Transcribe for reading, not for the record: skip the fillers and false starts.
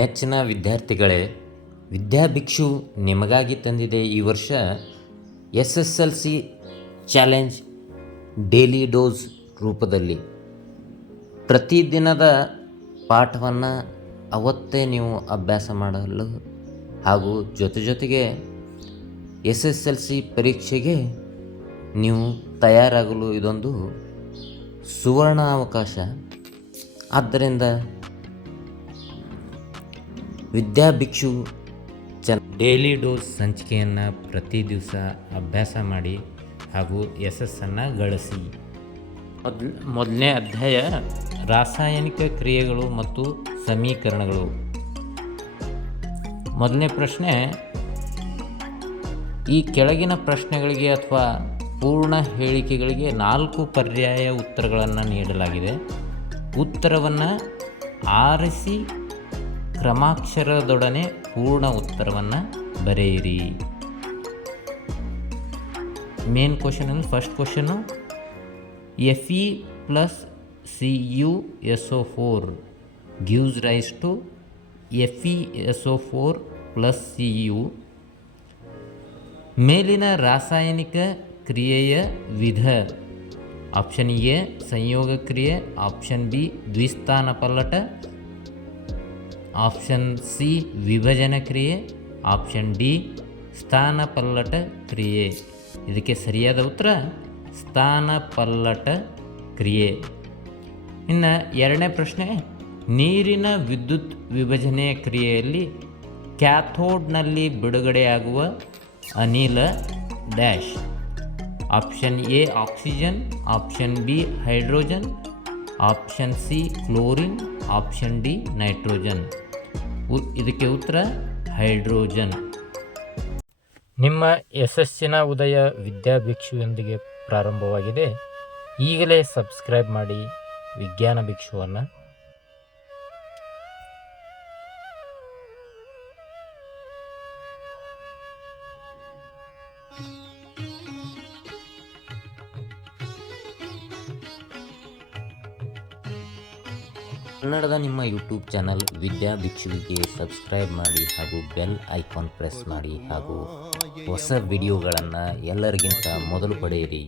ನೆಚ್ಚಿನ ವಿದ್ಯಾರ್ಥಿಗಳೇ, ವಿದ್ಯಾಭಿಕ್ಷು ನಿಮಗಾಗಿ ತಂದಿದೆ ಈ ವರ್ಷ SSLC ಚಾಲೆಂಜ್ ಡೈಲಿ ಡೋಸ್ ರೂಪದಲ್ಲಿ. ಪ್ರತಿದಿನದ ಪಾಠವನ್ನು ಅವತ್ತೇ ನೀವು ಅಭ್ಯಾಸ ಮಾಡಲು ಹಾಗೂ ಜೊತೆಗೆ SSLC ಪರೀಕ್ಷೆಗೆ ನೀವು ತಯಾರಾಗಲು ಇದೊಂದು ಸುವರ್ಣ ಅವಕಾಶ. ಆದ್ದರಿಂದ ವಿದ್ಯಾಭಿಕ್ಷು ಡೈಲಿ ಡೋಸ್ ಸಂಚಿಕೆಯನ್ನು ಪ್ರತಿ ದಿವಸ ಅಭ್ಯಾಸ ಮಾಡಿ ಹಾಗೂ ಯಶಸ್ಸನ್ನು ಗಳಿಸಿ. ಮೊದಲನೇ ಅಧ್ಯಾಯ ರಾಸಾಯನಿಕ ಕ್ರಿಯೆಗಳು ಮತ್ತು ಸಮೀಕರಣಗಳು. ಮೊದಲನೇ ಪ್ರಶ್ನೆ, ಈ ಕೆಳಗಿನ ಪ್ರಶ್ನೆಗಳಿಗೆ ಅಥವಾ ಪೂರ್ಣ ಹೇಳಿಕೆಗಳಿಗೆ 4 ಪರ್ಯಾಯ ಉತ್ತರಗಳನ್ನು ನೀಡಲಾಗಿದೆ. ಉತ್ತರವನ್ನು ಆರಿಸಿ ಕ್ರಮಾಕ್ಷರದೊಡನೆ ಪೂರ್ಣ ಉತ್ತರವನ್ನು ಬರೆಯಿರಿ. ಮೇನ್ ಕ್ವಶನಲ್ಲಿ ಫಸ್ಟ್ ಕ್ವಶನ್ನು, Fe plus CuSO4 gives rise to FeSO4 plus Cu. ಮೇಲಿನ ರಾಸಾಯನಿಕ ಕ್ರಿಯೆಯ ವಿಧ. ಆಪ್ಷನ್ ಎ ಸಂಯೋಗ ಕ್ರಿಯೆ, ಆಪ್ಷನ್ ಬಿ ದ್ವಿಸ್ಥಾನ ಪಲ್ಲಟ, ಆಪ್ಷನ್ ಸಿ ವಿಭಜನ ಕ್ರಿಯೆ, ಆಪ್ಷನ್ ಡಿ ಸ್ಥಾನ ಪಲ್ಲಟ ಕ್ರಿಯೆ. ಇದಕ್ಕೆ ಸರಿಯಾದ ಉತ್ತರ ಸ್ಥಾನ ಪಲ್ಲಟ ಕ್ರಿಯೆ. ಇನ್ನು ಎರಡನೇ ಪ್ರಶ್ನೆ, ನೀರಿನ ವಿದ್ಯುತ್ ವಿಭಜನೆ ಕ್ರಿಯೆಯಲ್ಲಿ ಕ್ಯಾಥೋಡ್ನಲ್ಲಿ ಬಿಡುಗಡೆಯಾಗುವ ಅನಿಲ dash. Option A oxygen, option B hydrogen, option C chlorine, option D nitrogen. ಇದಕ್ಕೆ ಉತ್ತರ ಹೈಡ್ರೋಜನ್. ನಿಮ್ಮ ಯಶಸ್ಸಿನ ಉದಯ ವಿದ್ಯಾಭಿಕ್ಷುವೊಂದಿಗೆ ಪ್ರಾರಂಭವಾಗಿದೆ. ಈಗಲೇ ಸಬ್ಸ್ಕ್ರೈಬ್ ಮಾಡಿ ವಿಜ್ಞಾನ ಭಿಕ್ಷುವನ್ನು. ಕನ್ನಡದ ನಿಮ್ಮ ಯೂಟ್ಯೂಬ್ ಚಾನಲ್ ವಿದ್ಯಾಭಿಕ್ಷುವಿಗೆ ಸಬ್ಸ್ಕ್ರೈಬ್ ಮಾಡಿ ಹಾಗೂ ಬೆಲ್ ಐಕಾನ್ ಪ್ರೆಸ್ ಮಾಡಿ ಹಾಗೂ ಹೊಸ ವಿಡಿಯೋಗಳನ್ನು ಎಲ್ಲರಿಗಿಂತ ಮೊದಲು ಪಡೆಯಿರಿ.